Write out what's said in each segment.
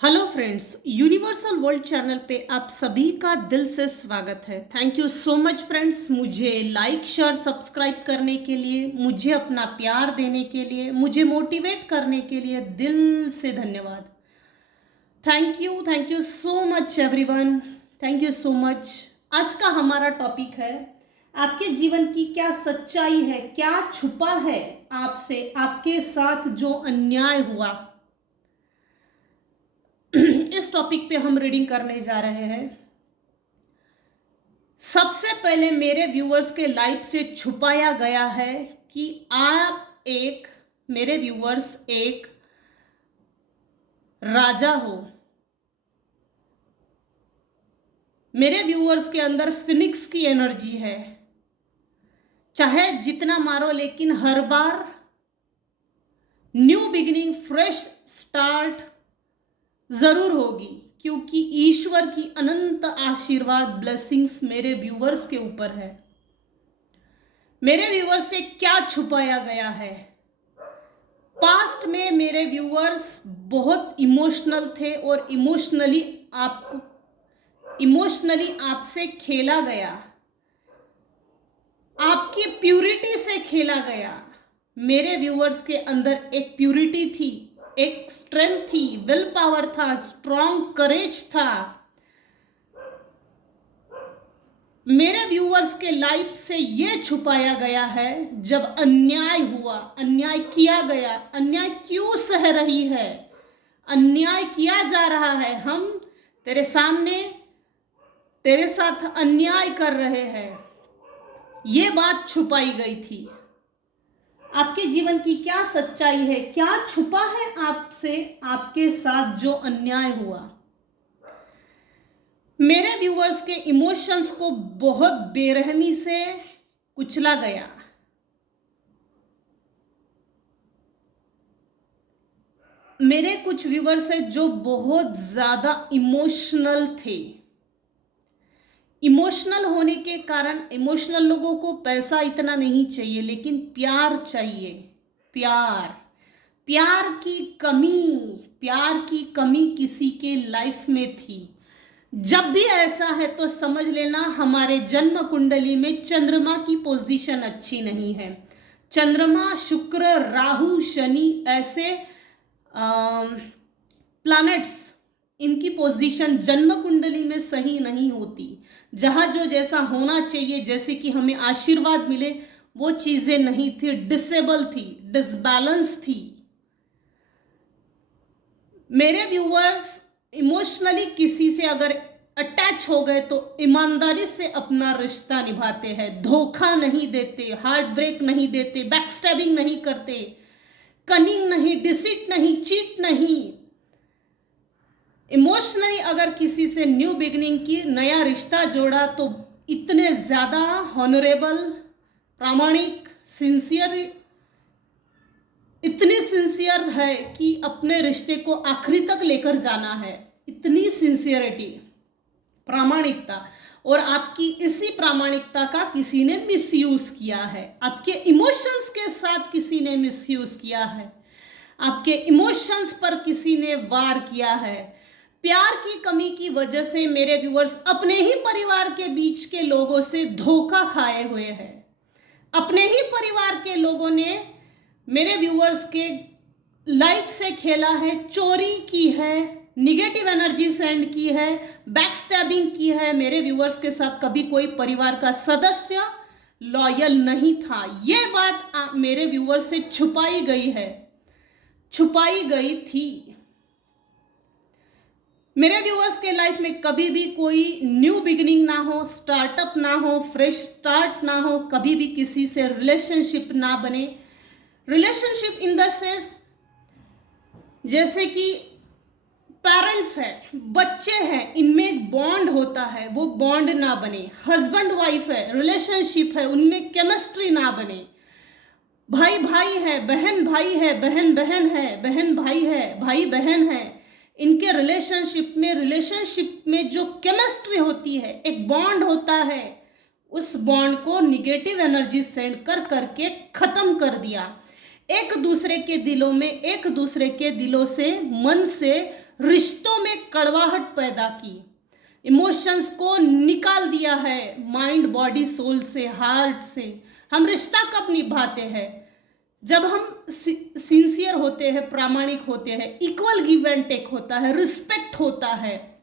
Hello friends, universal world channel पे आप सभी का दिल से स्वागत है। Thank you so much friends, मुझे लाइक शेयर सब्सक्राइब करने के लिए, मुझे अपना प्यार देने के लिए, मुझे मोटिवेट करने के लिए दिल से धन्यवाद। Thank you so much everyone. Thank you so much. आज का हमारा टॉपिक है आपके जीवन की क्या सच्चाई है, क्या छुपा है आपसे, आपके साथ जो अन्याय हुआ। इस टॉपिक पे हम रीडिंग करने जा रहे हैं। सबसे पहले मेरे व्यूअर्स के लाइफ से छुपाया गया है कि मेरे व्यूअर्स एक राजा हो। मेरे व्यूअर्स के अंदर फिनिक्स की एनर्जी है। चाहे जितना मारो, लेकिन हर बार न्यू बिगिनिंग, फ्रेश स्टार्ट जरूर होगी, क्योंकि ईश्वर की अनंत आशीर्वाद, ब्लेसिंग्स मेरे व्यूवर्स के ऊपर है। मेरे व्यूवर्स से क्या छुपाया गया है? पास्ट में मेरे व्यूवर्स बहुत इमोशनल थे और इमोशनली आपसे खेला गया, आपकी प्यूरिटी से खेला गया। मेरे व्यूवर्स के अंदर एक प्यूरिटी थी, एक स्ट्रेंथ थी, विल पावर था, स्ट्रॉन्ग करेज था। मेरे व्यूअर्स के लाइफ से यह छुपाया गया है, जब अन्याय हुआ, अन्याय किया गया, अन्याय क्यों सह रही है, अन्याय किया जा रहा है, हम तेरे सामने तेरे साथ अन्याय कर रहे हैं, ये बात छुपाई गई थी। आपके जीवन की क्या सच्चाई है, क्या छुपा है आपसे, आपके साथ जो अन्याय हुआ। मेरे व्यूअर्स के इमोशंस को बहुत बेरहमी से कुचला गया। मेरे कुछ व्यूअर्स हैं जो बहुत ज्यादा इमोशनल थे। इमोशनल होने के कारण, इमोशनल लोगों को पैसा इतना नहीं चाहिए, लेकिन प्यार चाहिए। प्यार प्यार की कमी प्यार की कमी किसी के लाइफ में थी। जब भी ऐसा है तो समझ लेना हमारे जन्म कुंडली में चंद्रमा की पोजीशन अच्छी नहीं है। चंद्रमा, शुक्र, राहु, शनि ऐसे प्लैनेट्स, इनकी पोजीशन जन्म कुंडली में सही नहीं होती। जहां जो जैसा होना चाहिए, जैसे कि हमें आशीर्वाद मिले, वो चीजें नहीं थी, डिसेबल थी, डिसबैलेंस थी। मेरे व्यूअर्स इमोशनली किसी से अगर अटैच हो गए तो ईमानदारी से अपना रिश्ता निभाते हैं, धोखा नहीं देते, हार्ट ब्रेक नहीं देते, बैकस्टैबिंग नहीं करते, कनिंग नहीं, डिसीट नहीं, चीट नहीं। इमोशनली अगर किसी से न्यू बिगिनिंग की, नया रिश्ता जोड़ा, तो इतने ज्यादा हॉनरेबल, प्रामाणिक, इतनी सिंसियर है कि अपने रिश्ते को आखिरी तक लेकर जाना है। इतनी सिंसियरिटी, प्रामाणिकता, और आपकी इसी प्रामाणिकता का किसी ने मिसयूज किया है। आपके इमोशंस के साथ किसी ने मिसयूज किया है, आपके इमोशंस पर किसी ने वार किया है। प्यार की कमी की वजह से मेरे व्यूअर्स अपने ही परिवार के बीच के लोगों से धोखा खाए हुए हैं। अपने ही परिवार के लोगों ने मेरे व्यूअर्स के लाइफ से खेला है, चोरी की है, निगेटिव एनर्जी सेंड की है, बैकस्टैबिंग की है। मेरे व्यूअर्स के साथ कभी कोई परिवार का सदस्य लॉयल नहीं था। यह बात मेरे व्यूअर्स से छुपाई गई है, छुपाई गई थी। मेरे व्यूअर्स के लाइफ में कभी भी कोई न्यू बिगिनिंग ना हो, स्टार्टअप ना हो, फ्रेश स्टार्ट ना हो, कभी भी किसी से रिलेशनशिप ना बने। रिलेशनशिप इन द सेंस, जैसे कि पेरेंट्स है, बच्चे हैं, इनमें एक बॉन्ड होता है, वो बॉन्ड ना बने। हस्बैंड वाइफ है, रिलेशनशिप है, उनमें केमिस्ट्री ना बने। भाई भाई है, बहन भाई है, बहन बहन है, बहन भाई है, भाई बहन है, इनके रिलेशनशिप में जो केमिस्ट्री होती है, एक बॉन्ड होता है, उस बॉन्ड को निगेटिव एनर्जी सेंड कर करके खत्म कर दिया। एक दूसरे के दिलों में, एक दूसरे के दिलों से, मन से रिश्तों में कड़वाहट पैदा की, इमोशंस को निकाल दिया है माइंड, बॉडी, सोल से, हार्ट से। हम रिश्ता कब निभाते हैं? जब हम सिंसियर होते हैं, प्रामाणिक होते हैं, इक्वल गिव एंड टेक होता है, रिस्पेक्ट होता है।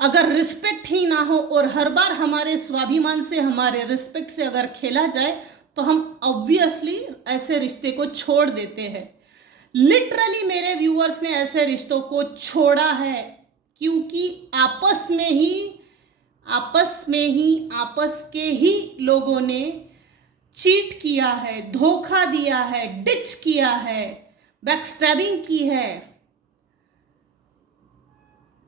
अगर रिस्पेक्ट ही ना हो और हर बार हमारे स्वाभिमान से, हमारे रिस्पेक्ट से अगर खेला जाए तो हम ऑब्वियसली ऐसे रिश्ते को छोड़ देते हैं। लिटरली मेरे व्यूअर्स ने ऐसे रिश्तों को छोड़ा है, क्योंकि आपस के ही लोगों ने चीट किया है, धोखा दिया है, डिच किया है, बैकस्टैबिंग की है,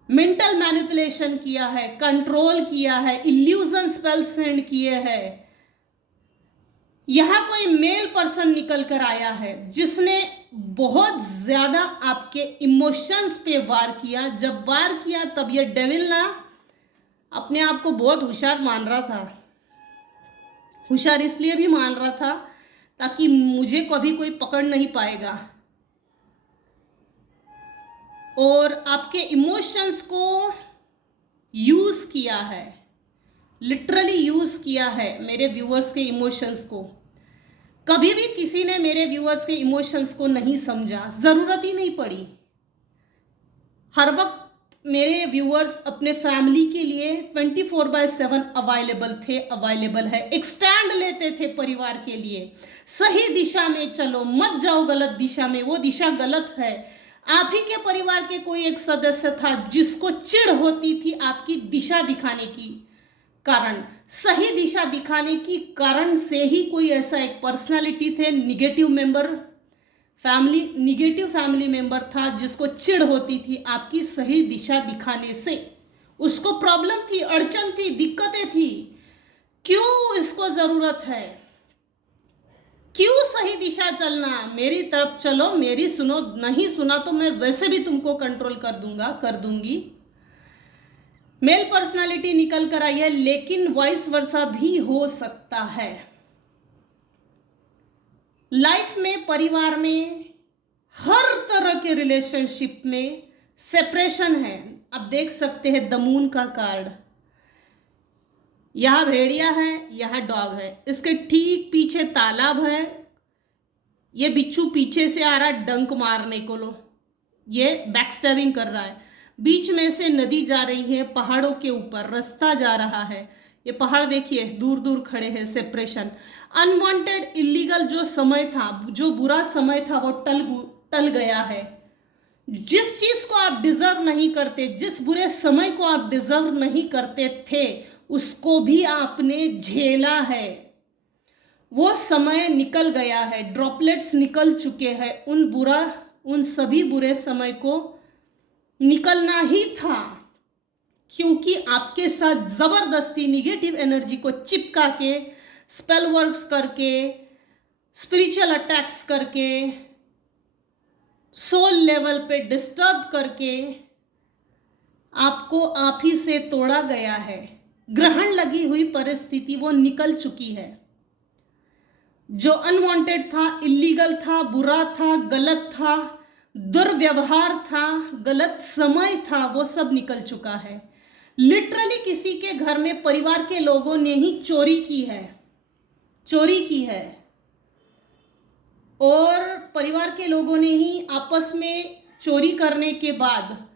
मेंटल मैनिपुलेशन किया है, कंट्रोल किया है, इल्यूजन स्पेल सेंड किए हैं। यहां कोई मेल पर्सन निकल कर आया है जिसने बहुत ज्यादा आपके इमोशंस पे वार किया। जब वार किया तब ये डेविल ना अपने आप को बहुत होशियार मान रहा था। होशियार इसलिए भी मान रहा था ताकि मुझे कभी कोई पकड़ नहीं पाएगा, और आपके इमोशंस को यूज किया है, लिटरली यूज किया है मेरे व्यूअर्स के इमोशंस को। कभी भी किसी ने मेरे व्यूअर्स के इमोशंस को नहीं समझा, जरूरत ही नहीं पड़ी। हर वक्त मेरे व्यूअर्स अपने फैमिली के लिए 24/7 अवेलेबल है। एक स्टैंड लेते थे परिवार के लिए, सही दिशा में चलो, मत जाओ गलत दिशा में, वो दिशा गलत है। आप ही के परिवार के कोई एक सदस्य था जिसको चिढ़ होती थी आपकी दिशा दिखाने की कारण, सही दिशा दिखाने की कारण से ही कोई ऐसा एक पर्सनालिटी थे, निगेटिव फैमिली मेंबर था जिसको चिढ़ होती थी आपकी सही दिशा दिखाने से। उसको प्रॉब्लम थी, अड़चन थी, दिक्कतें थी। क्यों इसको जरूरत है? क्यों सही दिशा चलना? मेरी तरफ चलो, मेरी सुनो, नहीं सुना तो मैं वैसे भी तुमको कंट्रोल कर दूंगी। मेल पर्सनालिटी निकल कर आई है, लेकिन वाइस वर्सा भी हो सकता है। लाइफ में, परिवार में, हर तरह के रिलेशनशिप में सेपरेशन है। आप देख सकते हैं द मून का कार्ड, यहां भेड़िया है, यहां डॉग है, इसके ठीक पीछे तालाब है। ये बिच्छू पीछे से आ रहा है डंक मारने को, लो ये बैकस्टैबिंग कर रहा है। बीच में से नदी जा रही है, पहाड़ों के ऊपर रास्ता जा रहा है। ये पहाड़ देखिए दूर दूर खड़े हैं, सेपरेशन। अनवांटेड, इलीगल जो समय था, जो बुरा समय था, वो टल गया है। जिस चीज को आप डिजर्व नहीं करते, जिस बुरे समय को आप डिजर्व नहीं करते थे, उसको भी आपने झेला है। वो समय निकल गया है, ड्रॉपलेट्स निकल चुके हैं। उन सभी बुरे समय को निकलना ही था, क्योंकि आपके साथ जबरदस्ती निगेटिव एनर्जी को चिपका के, स्पेल वर्क्स करके, स्पिरिचुअल अटैक्स करके, सोल लेवल पे डिस्टर्ब करके आपको आप ही से तोड़ा गया है। ग्रहण लगी हुई परिस्थिति वो निकल चुकी है। जो अनवांटेड था, इलीगल था, बुरा था, गलत था, दुर्व्यवहार था, गलत समय था, वो सब निकल चुका है। लिटरली किसी के घर में परिवार के लोगों ने ही चोरी की है, और परिवार के लोगों ने ही आपस में चोरी करने के बाद,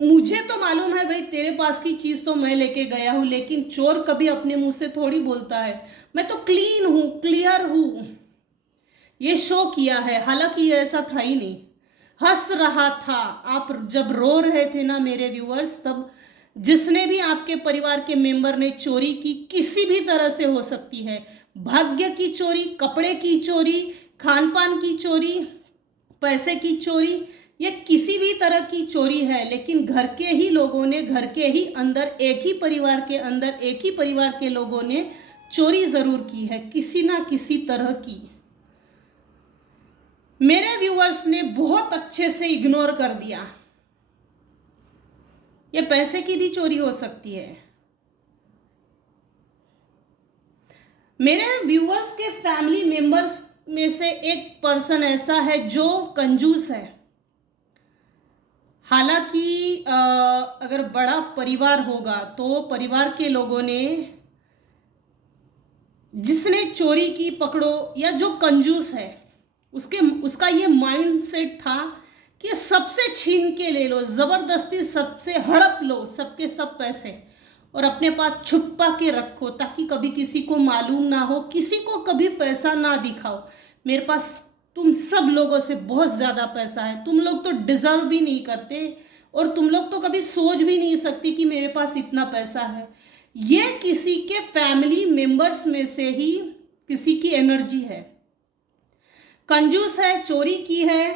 मुझे तो मालूम है भाई तेरे पास की चीज तो मैं लेके गया हूं, लेकिन चोर कभी अपने मुंह से थोड़ी बोलता है मैं तो क्लीन हूं, क्लियर हूं। ये शो किया है, हालांकि ये ऐसा था ही नहीं। हंस रहा था। आप जब रो रहे थे ना मेरे व्यूअर्स, तब जिसने भी आपके परिवार के मेंबर ने चोरी की, किसी भी तरह से हो सकती है, भाग्य की चोरी, कपड़े की चोरी, खान पान की चोरी, पैसे की चोरी, ये किसी भी तरह की चोरी है, लेकिन घर के ही लोगों ने, घर के ही अंदर, एक ही परिवार के अंदर, एक ही परिवार के लोगों ने चोरी जरूर की है, किसी ना किसी तरह की। मेरे व्यूअर्स ने बहुत अच्छे से इग्नोर कर दिया। ये पैसे की भी चोरी हो सकती है। मेरे व्यूअर्स के फैमिली मेंबर्स में से एक पर्सन ऐसा है जो कंजूस है। हालांकि अगर बड़ा परिवार होगा तो परिवार के लोगों ने, जिसने चोरी की पकड़ो या जो कंजूस है, उसका ये माइंडसेट था कि सबसे छीन के ले लो, जबरदस्ती सबसे हड़प लो सबके सब पैसे और अपने पास छुपा के रखो ताकि कभी किसी को मालूम ना हो, किसी को कभी पैसा ना दिखाओ। मेरे पास तुम सब लोगों से बहुत ज्यादा पैसा है, तुम लोग तो डिजर्व भी नहीं करते और तुम लोग तो कभी सोच भी नहीं सकती कि मेरे पास इतना पैसा है। ये किसी के फैमिली मेंबर्स में से ही किसी की एनर्जी है। कंजूस है, चोरी की है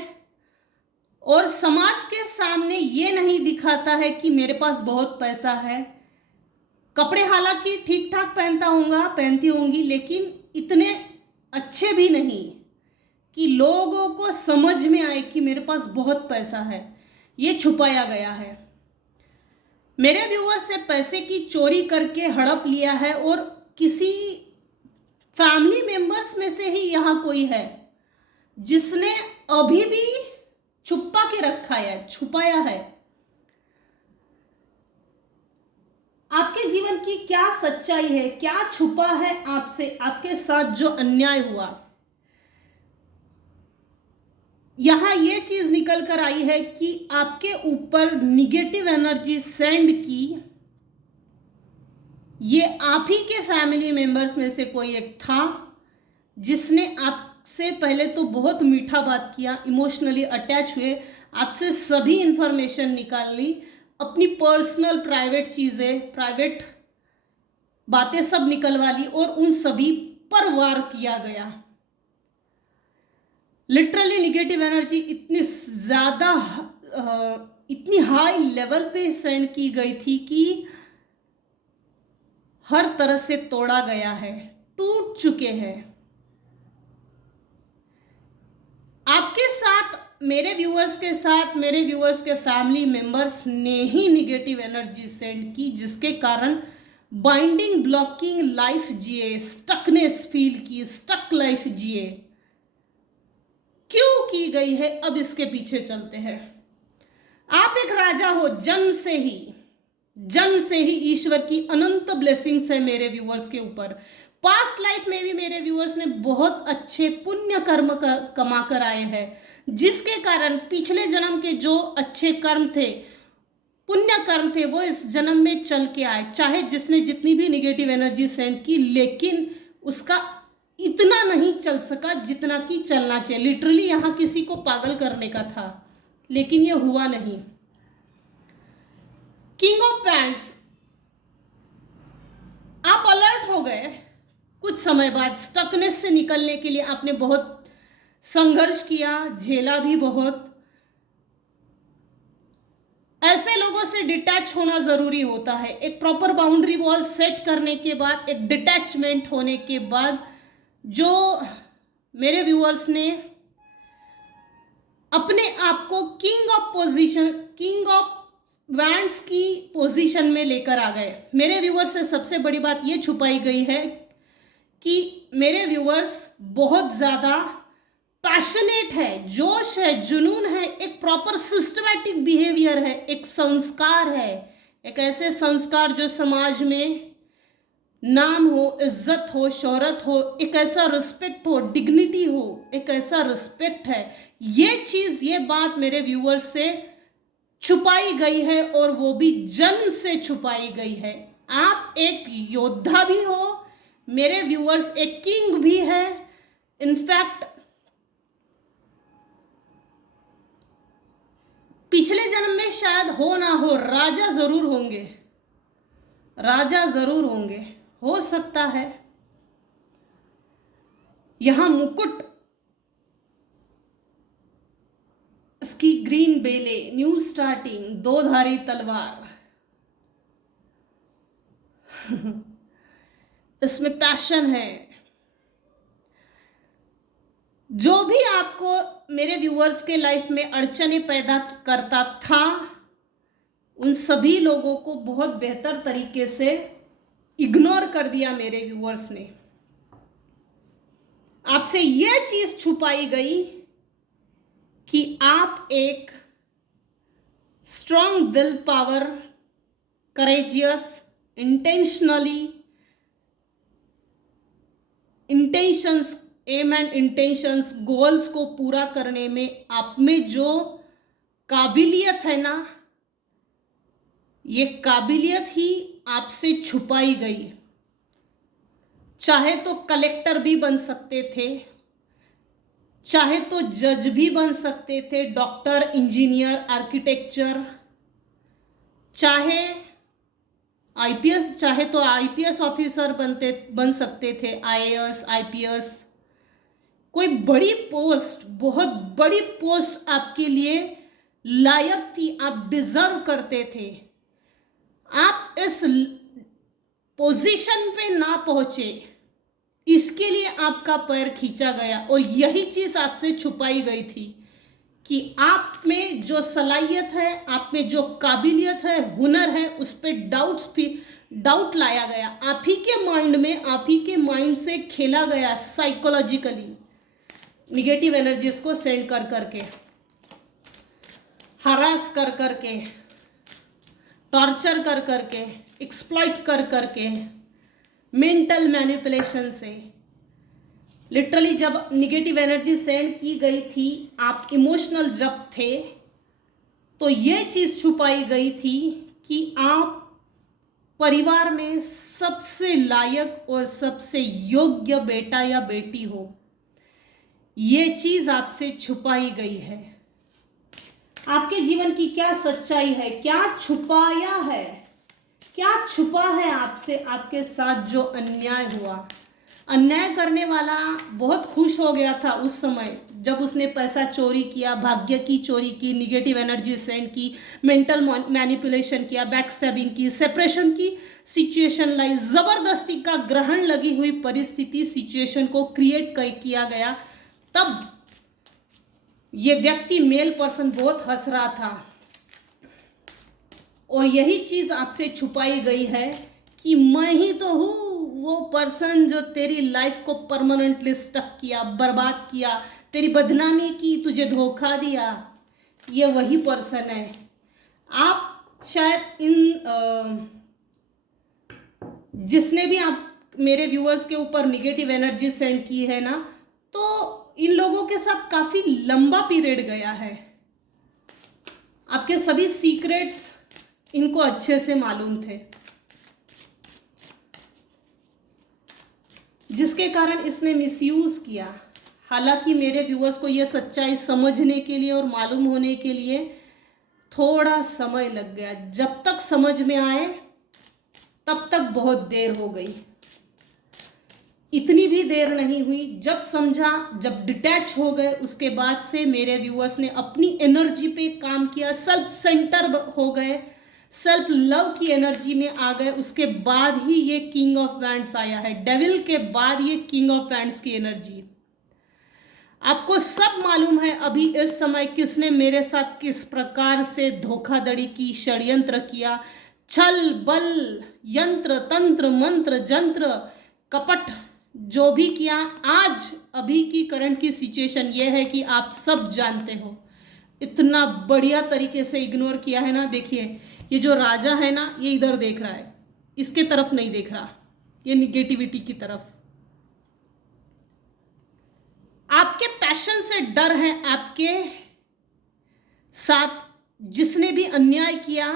और समाज के सामने ये नहीं दिखाता है कि मेरे पास बहुत पैसा है। कपड़े हालांकि ठीक ठाक पहनती होंगी, लेकिन इतने अच्छे भी नहीं कि लोगों को समझ में आए कि मेरे पास बहुत पैसा है। ये छुपाया गया है। मेरे व्यूअर से पैसे की चोरी करके हड़प लिया है और किसी फैमिली मेंबर्स में से ही यहाँ कोई है जिसने अभी भी छुपा के रखा है, छुपाया है। आपके जीवन की क्या सच्चाई है, क्या छुपा है आपसे, आपके साथ जो अन्याय हुआ। यहां ये चीज निकल कर आई है कि आपके ऊपर निगेटिव एनर्जी सेंड की, ये आप ही के फैमिली मेंबर्स में से कोई एक था जिसने आपसे पहले तो बहुत मीठा बात किया, इमोशनली अटैच हुए, आपसे सभी इंफॉर्मेशन निकाल ली, अपनी पर्सनल प्राइवेट चीजें, प्राइवेट बातें सब निकलवा ली और उन सभी पर वार किया गया। लिटरली निगेटिव एनर्जी इतनी ज्यादा, इतनी हाई लेवल पे सेंड की गई थी कि हर तरह से तोड़ा गया है, टूट चुके हैं। आपके साथ, मेरे व्यूअर्स के साथ, मेरे व्यूअर्स के फैमिली मेंबर्स ने ही निगेटिव एनर्जी सेंड की, जिसके कारण बाइंडिंग, ब्लॉकिंग लाइफ जिए, स्टकनेस फील की, स्टक लाइफ जिए। क्यों की गई है, अब इसके पीछे चलते हैं। आप एक राजा हो, जन्म से ही ईश्वर की अनंत ब्लेसिंग्स है मेरे व्यूअर्स के ऊपर। पास्ट लाइफ में भी मेरे व्यूअर्स ने बहुत अच्छे पुण्य कर्म कमा कर आए हैं, जिसके कारण पिछले जन्म के जो अच्छे कर्म थे, पुण्य कर्म थे, वो इस जन्म में चल के आए। चाहे जिसने जितनी भी निगेटिव एनर्जी सेंड की, लेकिन उसका इतना नहीं चल सका जितना कि चलना चाहिए। लिटरली यहां किसी को पागल करने का था, लेकिन यह हुआ नहीं। किंग ऑफ पैंट्स, आप अलर्ट हो गए। कुछ समय बाद स्टकनेस से निकलने के लिए आपने बहुत संघर्ष किया, झेला भी बहुत। ऐसे लोगों से डिटैच होना जरूरी होता है। एक प्रॉपर बाउंड्री वॉल सेट करने के बाद, एक डिटैचमेंट होने के बाद, जो मेरे व्यूअर्स ने अपने आप को किंग ऑफ वैंड्स की पोजीशन में लेकर आ गए। मेरे व्यूअर्स से सबसे बड़ी बात ये छुपाई गई है कि मेरे व्यूअर्स बहुत ज्यादा पैशनेट है, जोश है, जुनून है, एक प्रॉपर सिस्टमैटिक बिहेवियर है, एक संस्कार है, एक ऐसे संस्कार जो समाज में नाम हो, इज्जत हो, शोहरत हो, एक ऐसा रिस्पेक्ट हो, डिग्निटी हो, एक ऐसा रिस्पेक्ट है। ये चीज, ये बात मेरे व्यूअर्स से छुपाई गई है और वो भी जन्म से छुपाई गई है। आप एक योद्धा भी हो, मेरे व्यूअर्स एक किंग भी है। इनफैक्ट पिछले जन्म में शायद हो ना हो, राजा जरूर होंगे, राजा जरूर होंगे, हो सकता है। यहां मुकुट, इसकी ग्रीन बेले, न्यू स्टार्टिंग, दो धारी तलवार इसमें पैशन है। जो भी आपको, मेरे व्यूअर्स के लाइफ में अड़चने पैदा करता था, उन सभी लोगों को बहुत बेहतर तरीके से इग्नोर कर दिया मेरे व्यूअर्स ने। आपसे यह चीज छुपाई गई कि आप एक strong will power, courageous, intentions, aim and intentions, goals को पूरा करने में आप में जो काबिलियत है ना, ये काबिलियत ही आपसे छुपाई गई। चाहे तो कलेक्टर भी बन सकते थे, चाहे तो जज भी बन सकते थे, डॉक्टर, इंजीनियर, आर्किटेक्चर, चाहे आईपीएस, चाहे तो आईपीएस ऑफिसर बन सकते थे, आईएएस, आईपीएस, कोई बड़ी पोस्ट, बहुत बड़ी पोस्ट आपके लिए लायक थी, आप डिजर्व करते थे। आप इस पोजीशन पे ना पहुंचे, इसके लिए आपका पैर खींचा गया और यही चीज आपसे छुपाई गई थी कि आप में जो सलाहियत है, आप में जो काबिलियत है, हुनर है, उस पर डाउट लाया गया। आप ही के माइंड में, आप ही के माइंड से खेला गया साइकोलॉजिकली, निगेटिव एनर्जीज को सेंड कर करके, हरास कर करके, टॉर्चर कर करके, एक्सप्लॉइट कर करके, मेंटल मैनिपुलेशन से। लिटरली जब निगेटिव एनर्जी सेंड की गई थी, आप इमोशनल जब थे, तो ये चीज छुपाई गई थी कि आप परिवार में सबसे लायक और सबसे योग्य बेटा या बेटी हो। ये चीज आपसे छुपाई गई है। आपके जीवन की क्या सच्चाई है, क्या छुपाया है, क्या छुपा है आपसे, आपके साथ जो अन्याय हुआ। अन्याय करने वाला बहुत खुश हो गया था उस समय जब उसने पैसा चोरी किया, भाग्य की चोरी की, निगेटिव एनर्जी सेंड की, मेंटल मैनिपुलेशन किया, बैक स्टैबिंग की, सेपरेशन की सिचुएशन लाई, जबरदस्ती का ग्रहण लगी हुई परिस्थिति, सिचुएशन को क्रिएट किया गया। तब ये व्यक्ति, मेल पर्सन, बहुत हंस रहा था और यही चीज आपसे छुपाई गई है कि मैं ही तो हूँ वो पर्सन जो तेरी लाइफ को परमानेंटली स्टक किया, बर्बाद किया, तेरी बदनामी की, तुझे धोखा दिया। ये वही पर्सन है। आप शायद जिसने भी आप मेरे व्यूअर्स के ऊपर निगेटिव एनर्जी सेंड की है ना, तो इन लोगों के साथ काफी लंबा पीरियड गया है। आपके सभी सीक्रेट्स इनको अच्छे से मालूम थे, जिसके कारण इसने मिसयूज किया। हालांकि मेरे व्यूअर्स को यह सच्चाई समझने के लिए और मालूम होने के लिए थोड़ा समय लग गया। जब तक समझ में आए तब तक बहुत देर हो गई। इतनी भी देर नहीं हुई, जब समझा, जब डिटैच हो गए, उसके बाद से मेरे व्यूअर्स ने अपनी एनर्जी पे काम किया, सेल्फ सेंटर हो गए, सेल्फ लव की एनर्जी में आ गए। उसके बाद ही ये किंग ऑफ वैंड्स आया है। डेविल के बाद ये किंग ऑफ वैंड्स की एनर्जी। आपको सब मालूम है अभी इस समय किसने मेरे साथ किस प्रकार से धोखाधड़ी की, षड्यंत्र किया, छल बल, यंत्र तंत्र मंत्र जंत्र कपट जो भी किया। आज अभी की करंट की सिचुएशन ये है कि आप सब जानते हो। इतना बढ़िया तरीके से इग्नोर किया है ना। देखिए ये जो राजा है ना, ये इधर देख रहा है, इसके तरफ नहीं देख रहा, ये निगेटिविटी की तरफ। आपके पैशन से डर है आपके साथ। जिसने भी अन्याय किया,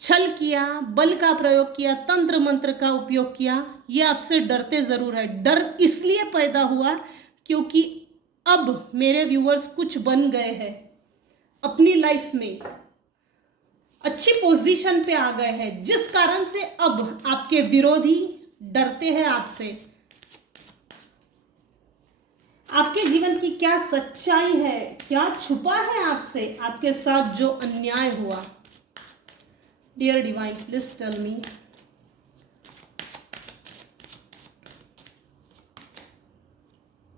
छल किया, बल का प्रयोग किया, तंत्र मंत्र का उपयोग किया, ये आपसे डरते जरूर है। डर इसलिए पैदा हुआ क्योंकि अब मेरे व्यूअर्स कुछ बन गए हैं, अपनी लाइफ में अच्छी पोजीशन पे आ गए हैं, जिस कारण से अब आपके विरोधी डरते हैं आपसे। आपके जीवन की क्या सच्चाई है, क्या छुपा है आपसे, आपके साथ जो अन्याय हुआ। Dear divine, please tell me.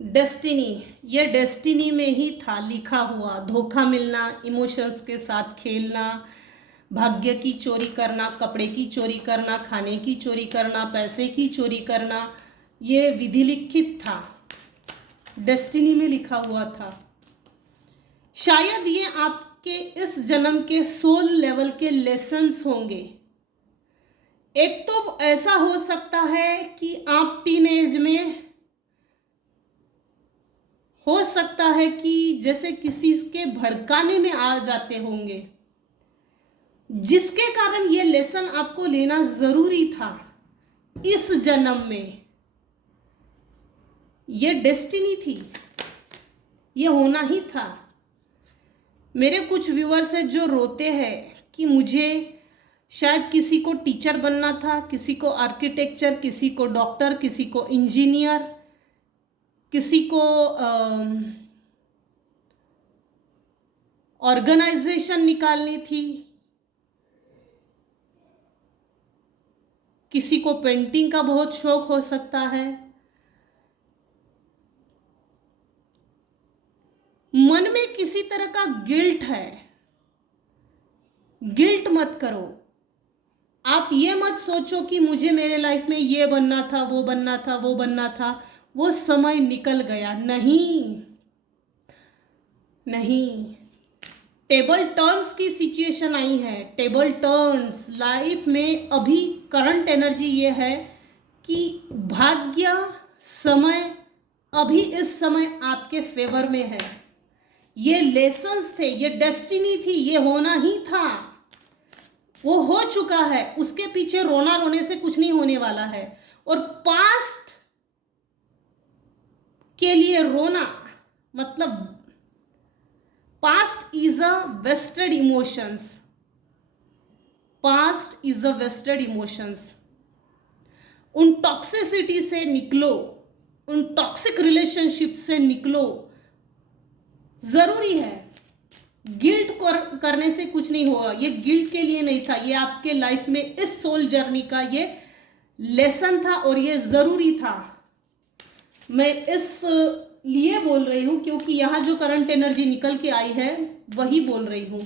Destiny, ये डेस्टिनी में ही था लिखा हुआ। धोखा मिलना, इमोशंस के साथ खेलना, भाग्य की चोरी करना, कपड़े की चोरी करना, खाने की चोरी करना, पैसे की चोरी करना, ये विधि लिखित था, डेस्टिनी में लिखा हुआ था। शायद ये आपके इस जन्म के सोल लेवल के लेसन्स होंगे। एक तो ऐसा हो सकता है कि आप टीनेज में, हो सकता है कि जैसे किसी के भड़काने में आ जाते होंगे, जिसके कारण ये लेसन आपको लेना जरूरी था इस जन्म में। ये डेस्टिनी थी, ये होना ही था। मेरे कुछ व्यूअर्स हैं जो रोते हैं कि मुझे शायद किसी को टीचर बनना था, किसी को आर्किटेक्चर, किसी को डॉक्टर, किसी को इंजीनियर, किसी को ऑर्गेनाइजेशन निकालनी थी, किसी को पेंटिंग का बहुत शौक हो सकता है। मन में किसी तरह का गिल्ट है, गिल्ट मत करो। आप ये मत सोचो कि मुझे मेरे लाइफ में ये बनना था, वो बनना था, वो बनना था, वो समय निकल गया। नहीं नहीं, टेबल टर्न्स की सिचुएशन आई है। टेबल टर्न्स लाइफ में अभी करंट एनर्जी ये है कि भाग्य, समय अभी इस समय आपके फेवर में है। ये लेसन्स थे, ये डेस्टिनी थी, ये होना ही था, वो हो चुका है। उसके पीछे रोना रोने से कुछ नहीं होने वाला है। और पास्ट के लिए रोना मतलब past is a wasted emotions, past is a wasted emotions. उन टॉक्सिसिटी से निकलो, उन टॉक्सिक रिलेशनशिप से निकलो। जरूरी है, गिल्ट करने से कुछ नहीं होगा। ये गिल्ट के लिए नहीं था, ये आपके लाइफ में इस सोल जर्नी का ये लेसन था और ये जरूरी था। मैं इस लिए बोल रही हूं क्योंकि यहां जो करंट एनर्जी निकल के आई है वही बोल रही हूं।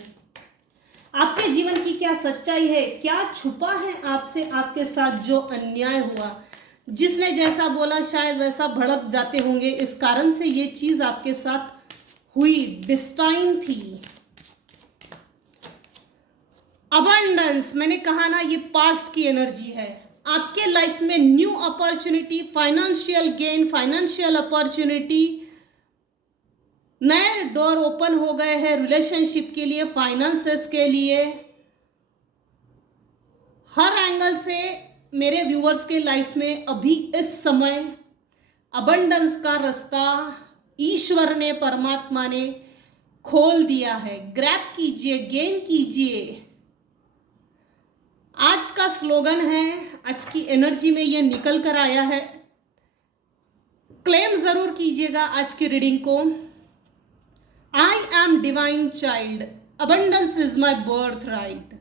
आपके जीवन की क्या सच्चाई है, क्या छुपा है आपसे, आपके साथ जो अन्याय हुआ, जिसने जैसा बोला शायद वैसा भड़क जाते होंगे, इस कारण से ये चीज आपके साथ हुई, डिस्टाइन थी। अबंडेंस, मैंने कहा ना, ये पास्ट की एनर्जी है। आपके लाइफ में new opportunity, financial gain, financial opportunity, नए डोर ओपन हो गए हैं रिलेशनशिप के लिए, फाइनेंसेस के लिए। हर एंगल से मेरे व्यूअर्स के लाइफ में अभी इस समय अबंडेंस का रास्ता ईश्वर ने, परमात्मा ने खोल दिया है। ग्रैब कीजिए, गेन कीजिए। आज का स्लोगन है, आज की एनर्जी में ये निकल कर आया है। क्लेम जरूर कीजिएगा आज की रीडिंग को। I am divine child, abundance is my birth right.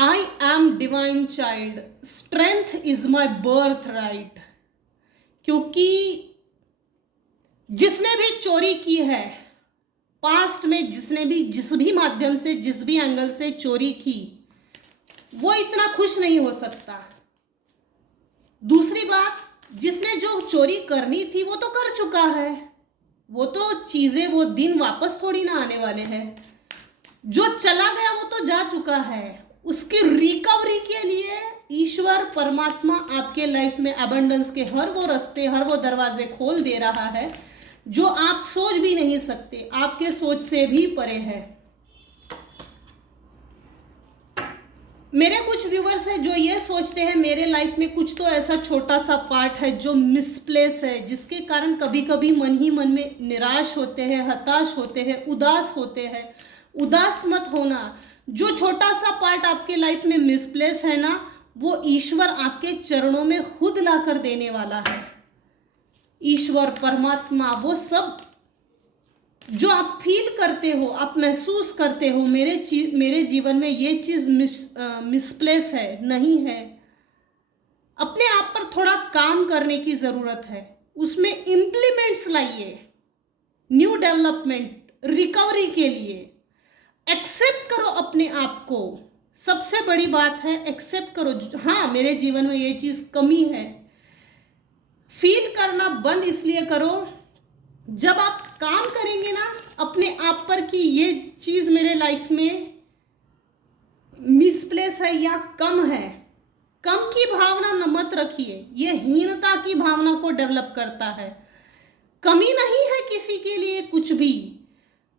I am divine child, strength is my birth right. क्योंकि जिसने भी चोरी की है पास्ट में, जिसने भी जिस भी माध्यम से, जिस भी एंगल से चोरी की, वो इतना खुश नहीं हो सकता। दूसरी बात, जिसने जो चोरी करनी थी वो तो कर चुका है, वो तो चीजें, वो दिन वापस थोड़ी ना आने वाले हैं। जो चला गया वो तो जा चुका है। उसकी रिकवरी के लिए ईश्वर, परमात्मा आपके लाइफ में अबंडेंस के हर वो रास्ते, हर वो दरवाजे खोल दे रहा है जो आप सोच भी नहीं सकते, आपके सोच से भी परे है। मेरे कुछ व्यूवर्स हैं जो ये सोचते हैं मेरे लाइफ में कुछ तो ऐसा छोटा सा पार्ट है जो मिसप्लेस है, जिसके कारण कभी कभी मन ही मन में निराश होते हैं, हताश होते हैं, उदास होते हैं। उदास मत होना। जो छोटा सा पार्ट आपके लाइफ में मिसप्लेस है ना, वो ईश्वर आपके चरणों में खुद लाकर देने वाला है। ईश्वर, परमात्मा, वो सब जो आप फील करते हो, आप महसूस करते हो मेरे जीवन में ये चीज मिसप्लेस है, नहीं है, अपने आप पर थोड़ा काम करने की जरूरत है। उसमें इम्प्लीमेंट्स लाइए, न्यू डेवलपमेंट, रिकवरी के लिए। एक्सेप्ट करो अपने आप को, सबसे बड़ी बात है एक्सेप्ट करो। हाँ, मेरे जीवन में ये चीज कमी है, फील करना बंद इसलिए करो, जब आप काम करेंगे ना अपने आप पर कि ये चीज मेरे लाइफ में मिसप्लेस है या कम है, कम की भावना न मत रखिए, ये हीनता की भावना को डेवलप करता है। कमी नहीं है किसी के लिए कुछ भी,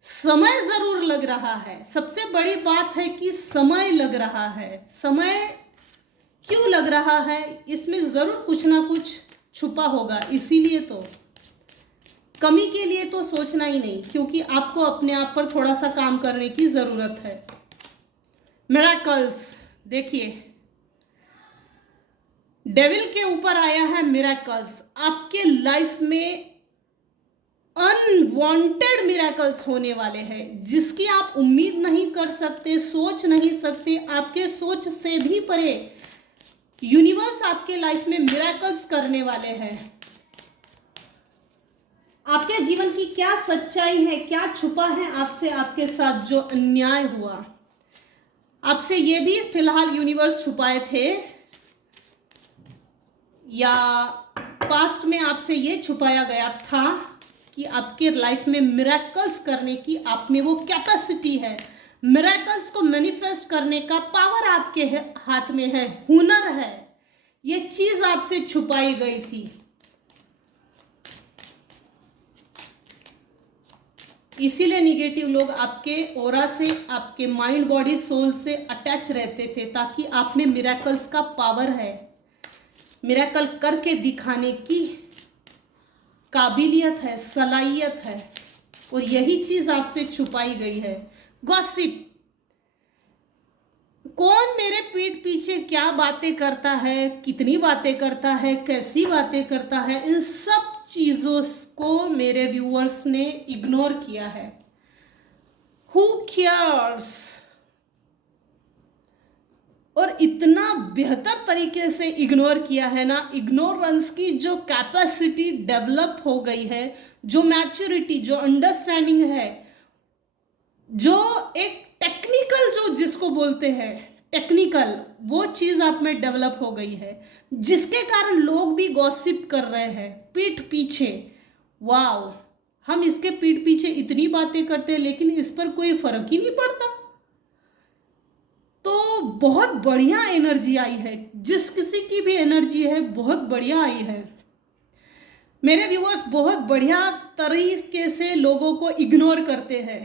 समय जरूर लग रहा है। सबसे बड़ी बात है कि समय लग रहा है। समय क्यों लग रहा है, इसमें जरूर कुछ ना कुछ छुपा होगा, इसीलिए तो कमी के लिए तो सोचना ही नहीं, क्योंकि आपको अपने आप पर थोड़ा सा काम करने की जरूरत है। मिरेकल्स देखिए, डेविल के ऊपर आया है मिरेकल्स। आपके लाइफ में अनवांटेड मिरेकल्स होने वाले हैं, जिसकी आप उम्मीद नहीं कर सकते, सोच नहीं सकते, आपके सोच से भी परे यूनिवर्स आपके लाइफ में मिरेकल्स करने वाले हैं। आपके जीवन की क्या सच्चाई है, क्या छुपा है आपसे, आपके साथ जो अन्याय हुआ, आपसे ये भी फिलहाल यूनिवर्स छुपाए थे, या पास्ट में आपसे ये छुपाया गया था कि आपके लाइफ में मिरेकल्स करने की आप में वो कैपेसिटी है, मिरेकल्स को मैनिफेस्ट करने का पावर आपके हाथ में है, हुनर है, ये चीज आपसे छुपाई गई थी। इसीलिए निगेटिव लोग आपके ऑरा से, आपके माइंड बॉडी सोल से अटैच रहते थे, ताकि आप में मिरेकल्स का पावर है, मिरेकल करके दिखाने की काबिलियत है, सलाहियत है, और यही चीज आपसे छुपाई गई है। गॉसिप, कौन मेरे पीठ पीछे क्या बातें करता है, कितनी बातें करता है, कैसी बातें करता है, इन सब चीजों को मेरे व्यूअर्स ने इग्नोर किया है। हु केयर्स, और इतना बेहतर तरीके से इग्नोर किया है ना, इग्नोरेंस की जो कैपेसिटी डेवलप हो गई है, जो मैच्योरिटी, जो अंडरस्टैंडिंग है, जो एक टेक्निकल, जो जिसको बोलते हैं टेक्निकल, वो चीज आप में डेवलप हो गई है, जिसके कारण लोग भी गॉसिप कर रहे हैं पीठ पीछे। वाओ, हम इसके पीठ पीछे इतनी बातें करते हैं लेकिन इस पर कोई फर्क ही नहीं पड़ता। तो बहुत बढ़िया एनर्जी आई है, जिस किसी की भी एनर्जी है बहुत बढ़िया आई है। मेरे व्यूअर्स बहुत बढ़िया तरीके से लोगों को इग्नोर करते हैं।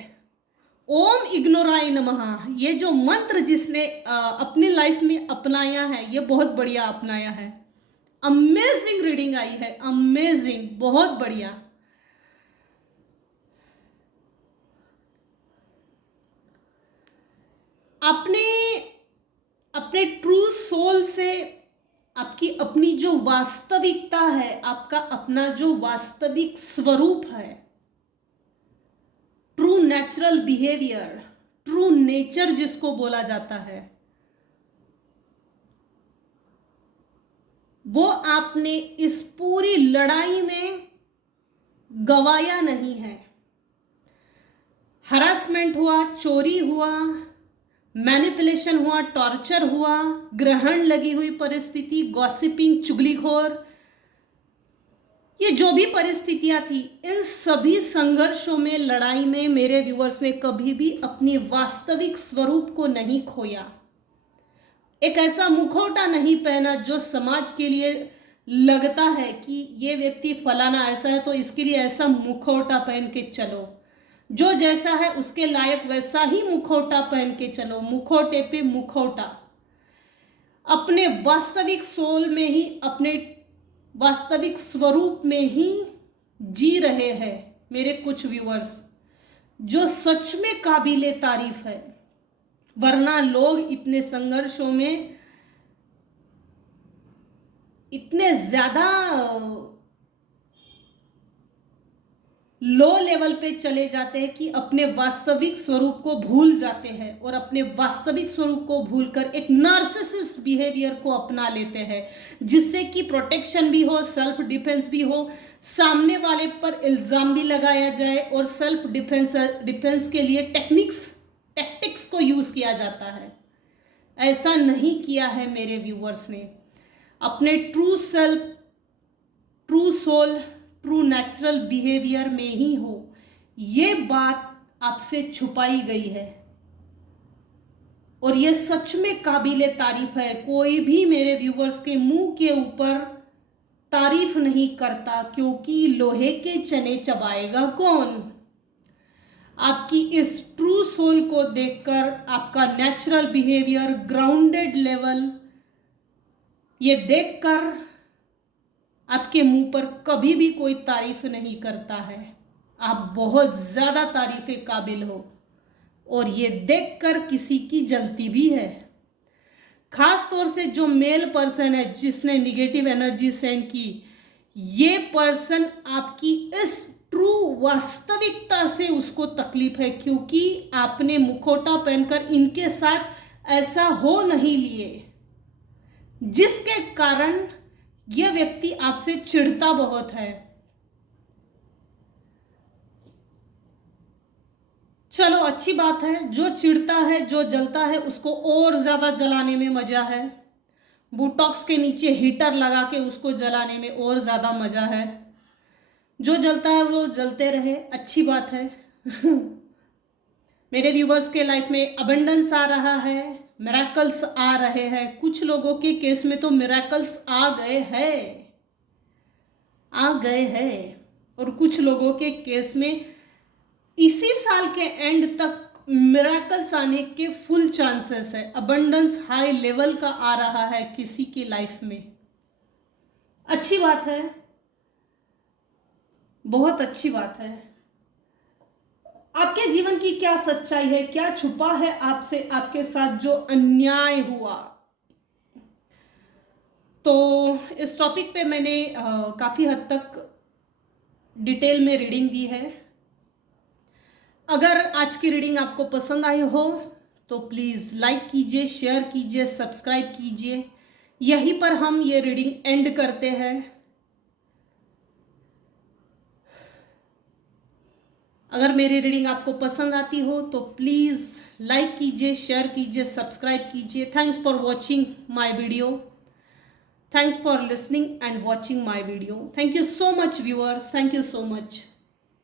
ओम इग्नोराय नमः, ये जो मंत्र जिसने अपनी लाइफ में अपनाया है, ये बहुत बढ़िया अपनाया है। अमेजिंग रीडिंग आई है, अमेजिंग, बहुत बढ़िया। अपने ट्रू सोल से, आपकी अपनी जो वास्तविकता है, आपका अपना जो वास्तविक स्वरूप है, true natural behaviour, true nature जिसको बोला जाता है, वो आपने इस पूरी लड़ाई में गवाया नहीं है। हरासमेंट हुआ, चोरी हुआ, मैनिपुलेशन हुआ, टॉर्चर हुआ, ग्रहण लगी हुई परिस्थिति, गॉसिपिंग, चुगलीखोर, ये जो भी परिस्थितियां थी, इन सभी संघर्षों में, लड़ाई में मेरे व्यूअर्स ने कभी भी अपनी वास्तविक स्वरूप को नहीं खोया। एक ऐसा मुखौटा नहीं पहना जो समाज के लिए लगता है कि ये व्यक्ति फलाना ऐसा है तो इसके लिए ऐसा मुखौटा पहन के चलो, जो जैसा है उसके लायक वैसा ही मुखौटा पहन के चलो, मुखौटे पे मुखौटा। अपने वास्तविक सोल में ही, अपने वास्तविक स्वरूप में ही जी रहे हैं मेरे कुछ व्यूअर्स, जो सच में काबिले तारीफ है। वरना लोग इतने संघर्षों में इतने ज्यादा लो लेवल पे चले जाते हैं कि अपने वास्तविक स्वरूप को भूल जाते हैं, और अपने वास्तविक स्वरूप को भूलकर एक नार्सिसिस्ट बिहेवियर को अपना लेते हैं, जिससे कि प्रोटेक्शन भी हो, सेल्फ डिफेंस भी हो, सामने वाले पर इल्जाम भी लगाया जाए, और सेल्फ डिफेंस के लिए टैक्टिक्स को यूज किया जाता है। ऐसा नहीं किया है मेरे व्यूअर्स ने। अपने true self true soul, true natural behaviour में ही हो, ये बात आपसे छुपाई गई है और ये सच में काबिले तारीफ है। कोई भी मेरे व्यूवर्स के मुंह के ऊपर तारीफ नहीं करता, क्योंकि लोहे के चने चबाएगा कौन। आपकी इस ट्रू सोल को देखकर, आपका नेचुरल बिहेवियर, ग्राउंडेड लेवल, ये देखकर आपके मुंह पर कभी भी कोई तारीफ नहीं करता है। आप बहुत ज़्यादा तारीफ के काबिल हो और ये देखकर किसी की जलती भी है। खास तौर से जो मेल पर्सन है जिसने निगेटिव एनर्जी सेंड की, ये पर्सन आपकी इस ट्रू वास्तविकता से उसको तकलीफ है, क्योंकि आपने मुखौटा पहनकर इनके साथ ऐसा हो नहीं लिए, जिसके कारण यह व्यक्ति आपसे चिढ़ता बहुत है। चलो अच्छी बात है, जो चिढ़ता है, जो जलता है, उसको और ज्यादा जलाने में मजा है। बोटॉक्स के नीचे हीटर लगा के उसको जलाने में और ज्यादा मजा है। जो जलता है वो जलते रहे, अच्छी बात है। मेरे व्यूवर्स के लाइफ में अबंडेंस आ रहा है, मिरेकल्स आ रहे हैं। कुछ लोगों के केस में तो मिरेकल्स आ गए हैं और कुछ लोगों के केस में इसी साल के एंड तक मिरेकल्स आने के फुल चांसेस है। अबंडेंस हाई लेवल का आ रहा है किसी की लाइफ में, अच्छी बात है, बहुत अच्छी बात है। आपके जीवन की क्या सच्चाई है, क्या छुपा है आपसे, आपके साथ जो अन्याय हुआ। तो इस टॉपिक पे मैंने काफ़ी हद तक डिटेल में रीडिंग दी है। अगर आज की रीडिंग आपको पसंद आई हो तो प्लीज़ लाइक कीजिए, शेयर कीजिए, सब्सक्राइब कीजिए। यहीं पर हम ये रीडिंग एंड करते हैं। अगर मेरी रीडिंग आपको पसंद आती हो तो प्लीज़ लाइक कीजिए, शेयर कीजिए, सब्सक्राइब कीजिए। Thanks for watching my video, thanks for listening and watching my video. Thank you so much viewers, thank you so much.